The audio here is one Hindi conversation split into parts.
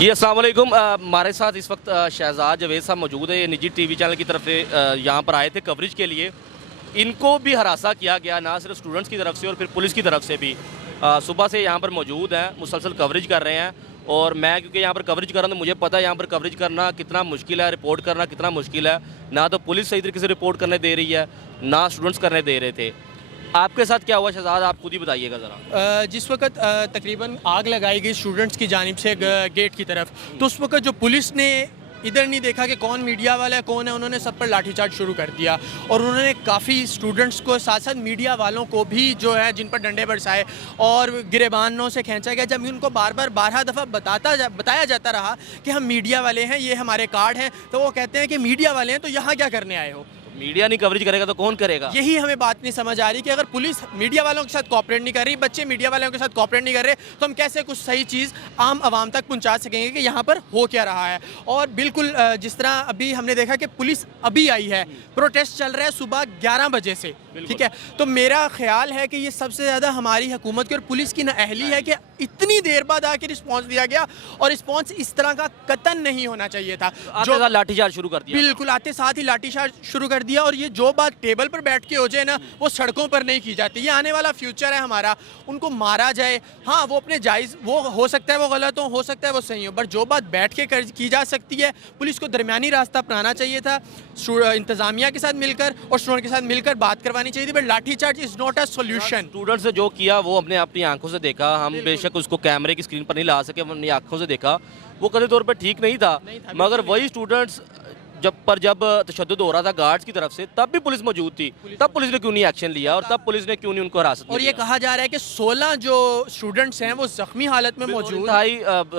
जी अस्सलाम वालेकुम। हमारे साथ इस वक्त शहजाद जावेद साहब मौजूद है। ये निजी टीवी चैनल की तरफ से यहाँ पर आए थे कवरेज के लिए। इनको भी हरासा किया गया, ना सिर्फ स्टूडेंट्स की तरफ से और फिर पुलिस की तरफ से भी। सुबह से यहाँ पर मौजूद हैं, मुसलसल कवरेज कर रहे हैं। और मैं क्योंकि यहाँ पर कवरेज कर रहा हूँ तो मुझे पता है यहाँ पर कवरेज करना कितना मुश्किल है, रिपोर्ट करना कितना मुश्किल है। ना तो पुलिस सही तरीके से रिपोर्ट करने दे रही है, ना स्टूडेंट्स करने दे रहे थे। आपके साथ क्या हुआ शहजाद, आप खुद ही बताइएगा ज़रा। जिस वक्त तकरीबन आग लगाई गई स्टूडेंट्स की जानिब से गेट की तरफ, तो उस वक्त जो पुलिस ने इधर नहीं देखा कि कौन मीडिया वाला है कौन है, उन्होंने सब पर लाठीचार्ज शुरू कर दिया। और उन्होंने काफ़ी स्टूडेंट्स को साथ साथ मीडिया वालों को भी जो है जिन पर डंडे बरसाए और गिरेबानों से खींचा गया। जब उनको बार बार 12 दफ़ा बताया जाता रहा कि हम मीडिया वाले हैं, ये हमारे कार्ड हैं, तो वो कहते हैं कि मीडिया वाले हैं तो यहाँ क्या करने आए हो। मीडिया नहीं कवरेज करेगा तो कौन करेगा? यही हमें बात नहीं समझ आ रही कि अगर पुलिस मीडिया वालों के साथ कॉपरेट नहीं कर रही, बच्चे मीडिया वालों के साथ कॉपरेट नहीं कर रहे, तो हम कैसे कुछ सही चीज़ आम आवाम तक पहुंचा सकेंगे कि यहाँ पर हो क्या रहा है। और बिल्कुल जिस तरह अभी हमने देखा कि पुलिस अभी आई है, प्रोटेस्ट चल रहा है सुबह 11 बजे से, ठीक है। तो मेरा ख्याल है कि ये सबसे ज़्यादा हमारी हुकूमत की और पुलिस की नाअहली है कि इतनी देर बाद आके रिस्पॉन्स दिया गया, और रिस्पॉन्स इस तरह का कतन नहीं होना चाहिए था। जो लाठीचार्ज शुरू कर दिया, बिल्कुल आते साथ ही लाठीचार्ज शुरू कर दिया। और ये जो बात टेबल पर बैठ के हो जाए ना, वो सड़कों पर नहीं की जाती। ये आने वाला फ्यूचर है हमारा, उनको मारा जाए, हाँ वो अपने जायज़, वो हो सकता है वो गलत हो सकता है वो सही हो, बट जो बात बैठ के की जा सकती है, पुलिस को दरमियानी रास्ता अपनाना चाहिए था, इंतज़ामिया के साथ मिलकर और स्टूडेंट के साथ मिलकर बात करवानी चाहिए थी। But lathi charge is not a solution. Students ने जो किया वो हमने अपनी आंखों से देखा। हम बेशक उसको कैमरे की स्क्रीन पर नहीं ला सके, हमने आंखों से देखा। वो कदे तौर पर ठीक नहीं था, मगर वही स्टूडेंट्स जब तशद्दुद हो रहा था गार्ड्स की तरफ से, तब भी पुलिस मौजूद थी। तब पुलिस ने क्यों नहीं एक्शन लिया और तब पुलिस ने क्यों नहीं उनको हिरासत में और ये कहा जा रहा है कि 16 जो स्टूडेंट्स हैं वो जख्मी हालत में मौजूद,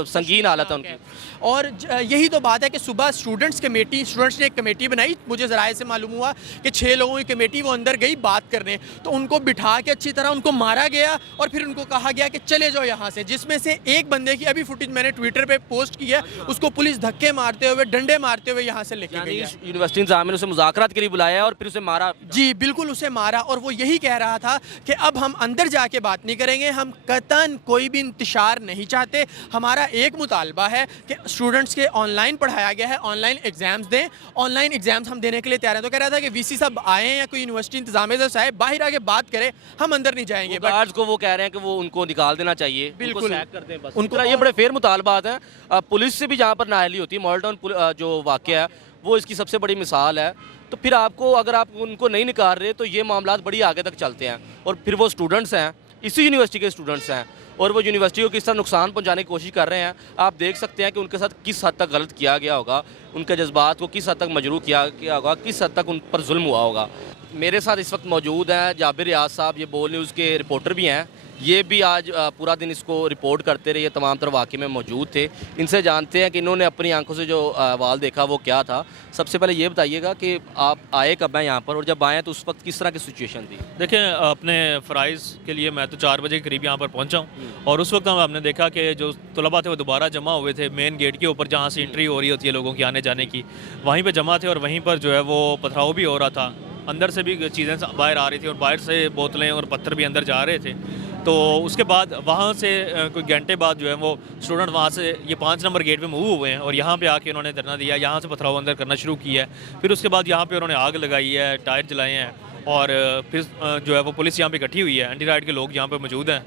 संगीन हालत है उनकी। और यही तो बात है कि सुबह स्टूडेंट्स ने एक कमेटी बनाई। मुझे ज़राए से मालूम हुआ कि 6 लोगों की कमेटी वो अंदर गई बात करने, तो उनको बिठा के अच्छी तरह उनको मारा गया और फिर उनको कहा गया कि चले जाओ यहाँ से। जिसमें से एक बंदे की अभी फुटेज मैंने ट्विटर पे पोस्ट की है, उसको पुलिस धक्के मारते हुए, डंडे मारते हुए यहाँ से लेके गई है। यूनिवर्सिटी इंतजामिया ने उसे मुज़ाकरात के लिए बुलाया और फिर उसे मारा। जी बिल्कुल, उसे मारा। और वो यही कह रहा था कि अब हम अंदर जाके बात नहीं करेंगे, हम कतन कोई भी इंतशार नहीं चाहते। हमारा एक मुतालबा है कि स्टूडेंट्स के ऑनलाइन पढ़ाया गया है, ऑनलाइन एग्जाम्स दें, ऑनलाइन एग्जाम्स हम देने के लिए तैयार हैं। तो कह रहा था कि वीसी साहब आए या कोई यूनिवर्सिटी इंतजामिया साहब बाहर आके बात करें, हम अंदर नहीं जाएंगे। गार्ड्स को वो कह रहे हैं कि वो उनको निकाल देना चाहिए, बिल्कुल उनको ये बड़े फेर मुतालबात हैं। पुलिस से भी जहाँ पर नाअहली होती है, मॉडल टाउन जो वाक़या है वो इसकी सबसे बड़ी मिसाल है। तो फिर आपको, अगर आप उनको नहीं निकाल रहे तो ये मामला बड़ी आगे तक चलते हैं। और फिर वो स्टूडेंट्स हैं, इसी यूनिवर्सिटी के स्टूडेंट्स हैं, और वो यूनिवर्सिटी को किस तरह नुकसान पहुंचाने की कोशिश कर रहे हैं। आप देख सकते हैं कि उनके साथ किस हद तक गलत किया गया होगा, उनके जज्बात को किस हद तक मजरूह किया गया होगा, किस हद तक उन पर जुल्म हुआ होगा। मेरे साथ इस वक्त मौजूद हैं जाबिर रियाज साहब, ये बोल न्यूज़ के रिपोर्टर भी हैं। ये भी आज पूरा दिन इसको रिपोर्ट करते रहे, तमाम तर वाक़े में मौजूद थे। इनसे जानते हैं कि इन्होंने अपनी आंखों से जो अहवाल देखा वो क्या था। सबसे पहले ये बताइएगा कि आप आए कब हैं यहाँ पर, और जब आए तो उस वक्त किस तरह की सिचुएशन थी? देखिए, अपने फ़राइज़ के लिए मैं तो 4 बजे के करीब यहाँ पर पहुँचा हूँ, और उस वक्त हमने देखा कि जो तलबा थे वो दोबारा जमा हुए थे मेन गेट के ऊपर, जहाँ से एंट्री हो रही होती है लोगों की आने जाने की, वहीं पर जमा थे। और वहीं पर जो है वो पथराव भी हो रहा था, अंदर से भी चीज़ें बाहर आ रही थी और बाहर से बोतलें और पत्थर भी अंदर जा रहे थे। तो उसके बाद वहाँ से कोई घंटे बाद जो है वो स्टूडेंट वहाँ से ये 5 नंबर गेट पे मूव हुए हैं और यहाँ पे आके उन्होंने धरना दिया, यहाँ से पथराव अंदर करना शुरू किया है। फिर उसके बाद यहाँ पे उन्होंने आग लगाई है, टायर जलाए हैं, और फिर जो है वो पुलिस यहाँ पे इकट्ठी हुई है, एंटी राइट के लोग यहाँ पे मौजूद हैं,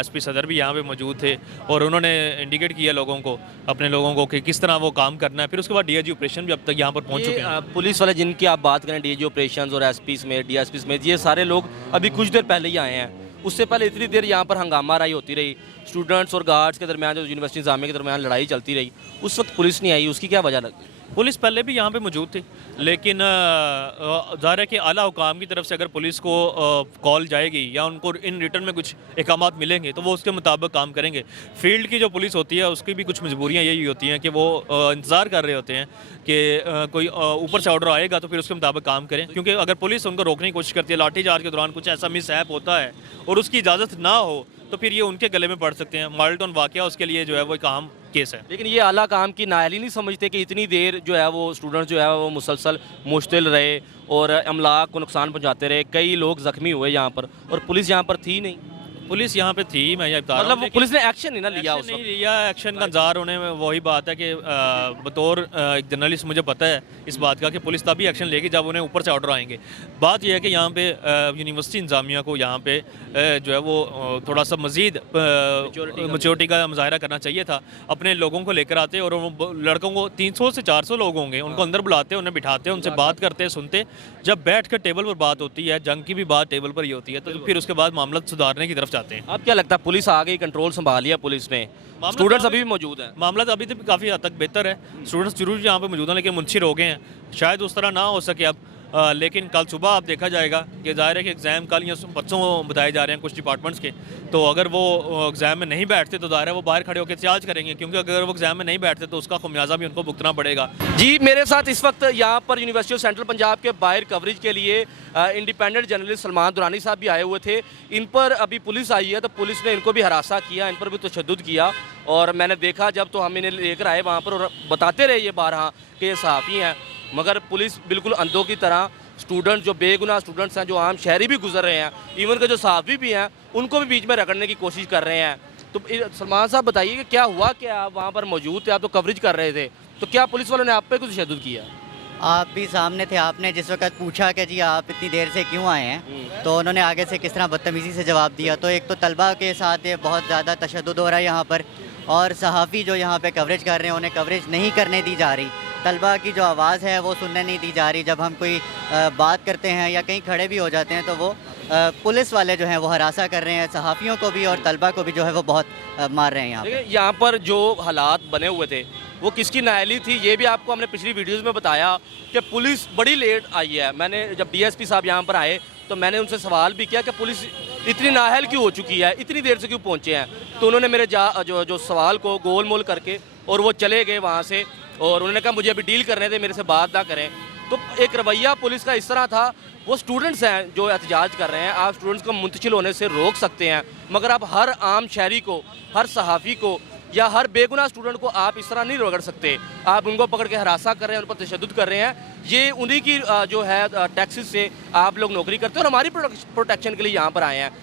एसपी सदर भी यहाँ पे मौजूद थे, और उन्होंने इंडिकेट किया लोगों को, अपने लोगों को, कि किस तरह वो काम करना है। फिर उसके बाद डीआईजी ऑपरेशन भी अब तक यहाँ पर पहुँच चुके हैं। पुलिस वाले जिनकी आप बात करें, डीआईजी ऑपरेशन और एसपी समेत, डीएसपी समेत, ये सारे लोग अभी कुछ देर पहले ही आए हैं। उससे पहले इतनी देर यहाँ पर हंगामा राई होती रही, स्टूडेंट्स और गार्ड्स के दरमियान, जो यूनिवर्सिटी इंतजामिया के दरमियान लड़ाई चलती रही। उस वक्त पुलिस नहीं आई, उसकी क्या वजह लगती? पुलिस पहले भी यहाँ पे मौजूद थी, लेकिन ज़ाहिर है कि आला हुकाम की तरफ से अगर पुलिस को कॉल जाएगी या उनको इन रिटर्न में कुछ अहकामात मिलेंगे तो वो उसके मुताबिक काम करेंगे। फील्ड की जो पुलिस होती है उसकी भी कुछ मजबूरियाँ यही होती हैं कि वो इंतज़ार कर रहे होते हैं कि कोई ऊपर से ऑर्डर आएगा तो फिर उसके मुताबिक काम करें, क्योंकि अगर पुलिस उनको रोकने की कोशिश करती है, लाठीचार्ज के दौरान कुछ ऐसा मिसहैप होता है और उसकी इजाज़त ना हो, तो फिर ये उनके गले में पड़ सकते हैं। मॉडल टाउन वाक़या उसके लिए जो है वो एक अहम केस है। लेकिन ये आला काम की नाअहली नहीं समझते कि इतनी देर जो है वो स्टूडेंट्स जो है वो मुसलसल मुश्तिल रहे और अमलाक को नुकसान पहुंचाते रहे, कई लोग ज़ख्मी हुए यहाँ पर, और पुलिस यहाँ पर थी नहीं। पुलिस यहाँ पे थी, मैं ये बता रहा हूँ, मतलब वो लेकिन पुलिस ने एक्शन नहीं ना लिया उस एक्शन नहीं वक्त। लिया। एक्शन का इंतजार होने में वही बात है कि बतौर एक जर्नलिस्ट मुझे पता है इस बात का कि पुलिस तभी एक्शन लेगी जब उन्हें ऊपर से ऑर्डर आएंगे। बात यह है कि यहाँ पे यूनिवर्सिटी इंतजामिया को यहाँ पे जो है वो थोड़ा सा मज़ीद मैच्योरिटी का मुजाहरा करना चाहिए था। अपने लोगों को लेकर आते और वो लड़कों को 300 से 400 लोग होंगे, उनको अंदर बुलाते, उन्हें बिठाते, उनसे बात करते, सुनते। जब बैठ कर टेबल पर बात होती है, जंग की भी बात टेबल पर ही होती है, तो फिर उसके बाद मामला सुधारने की तरफ जाते हैं। अब क्या लगता है पुलिस आ गई, कंट्रोल संभाल लिया पुलिस ने, मामला स्टूडेंट्स तो अभी भी मौजूद हैं? मामला तो अभी तक काफ़ी हद तक बेहतर है। स्टूडेंट्स जरूर यहाँ पे मौजूद हैं, लेकिन मुंशी रोके हैं। शायद उस तरह ना हो सके अब, लेकिन कल सुबह आप देखा जाएगा कि ज़ाहिर है कि एग्ज़ाम कल या परसों बताए जा रहे हैं कुछ डिपार्टमेंट्स के, तो अगर वो एग्ज़ाम में नहीं बैठते तो ज़ाहिर है वो बाहर खड़े होकर एहतजाज करेंगे, क्योंकि अगर वो एग्ज़ाम में नहीं बैठते तो उसका खमियाजा भी उनको भुगतना पड़ेगा। जी, मेरे साथ इस वक्त यहाँ पर यूनिवर्सिटी ऑफ सेंट्रल पंजाब के बाहर कवरेज के लिए इंडिपेंडेंट जर्नलिस्ट सलमान दुरानी साहब भी आए हुए थे। इन पर अभी पुलिस आई है, तो पुलिस ने इनको भी हरासा किया, इन पर भी तशद्दुद किया। और मैंने देखा जब तो हम इन्हें लेकर आए वहाँ पर, और बताते रहे ये बारहा कि ये सहाफ़ी हैं, मगर पुलिस बिल्कुल अंधों की तरह स्टूडेंट जो बेगुनाह स्टूडेंट्स हैं, जो आम शहरी भी गुजर रहे हैं, इवन के जो सहाफ़ी भी हैं, उनको भी बीच में रगड़ने की कोशिश कर रहे हैं। तो सलमान साहब बताइए कि क्या हुआ, क्या आप वहाँ पर मौजूद थे, आप तो कवरेज कर रहे थे, तो क्या पुलिस वालों ने आप पे कुछ तशद्दुद किया? आप भी सामने थे, आपने जिस वक्त पूछा कि जी आप इतनी देर से क्यों आए हैं, तो उन्होंने आगे से किस तरह बदतमीज़ी से जवाब दिया। तो एक तो तलबा के साथ ये बहुत ज़्यादा तशद्दुद हो रहा है यहाँ पर, और सहाफ़ी जो यहाँ पे कवरेज कर रहे हैं उन्हें कवरेज नहीं करने दी जा रही। तलबा की जो आवाज़ है वो सुनने नहीं दी जा रही। जब हम कोई बात करते हैं या कहीं खड़े भी हो जाते हैं तो वो पुलिस वाले जो हैं वो हरासा कर रहे हैं, सहाफ़ियों को भी और तलबा को भी जो है वो बहुत मार रहे हैं यहाँ पे। देखिए, यहाँ पर जो हालात बने हुए थे वो किसकी नाअहली थी, ये भी आपको हमने पिछली वीडियोज़ में बताया कि पुलिस बड़ी लेट आई है। मैंने जब DSP साहब यहाँ पर आए तो मैंने उनसे सवाल भी किया कि पुलिस इतनी नाअहल क्यों हो चुकी है, इतनी देर से क्यों पहुँचे हैं। तो उन्होंने मेरे जो सवाल को गोल मोल करके और वो चले गए वहाँ से, और उन्होंने कहा मुझे अभी डील करने थे, मेरे से बात ना करें। तो एक रवैया पुलिस का इस तरह था। वो स्टूडेंट्स हैं जो एहतजाज कर रहे हैं, आप स्टूडेंट्स को मुंतशिल होने से रोक सकते हैं, मगर आप हर आम शहरी को, हर सहाफ़ी को या हर बेगुनाह स्टूडेंट को आप इस तरह नहीं रगड़ सकते। आप उनको पकड़ के हरासा कर रहे हैं, उन पर तशद्दुद कर रहे हैं। ये उन्हीं की जो है टैक्सेस से आप लोग नौकरी करते हैं और हमारी प्रोटेक्शन के लिए यहाँ पर आए हैं।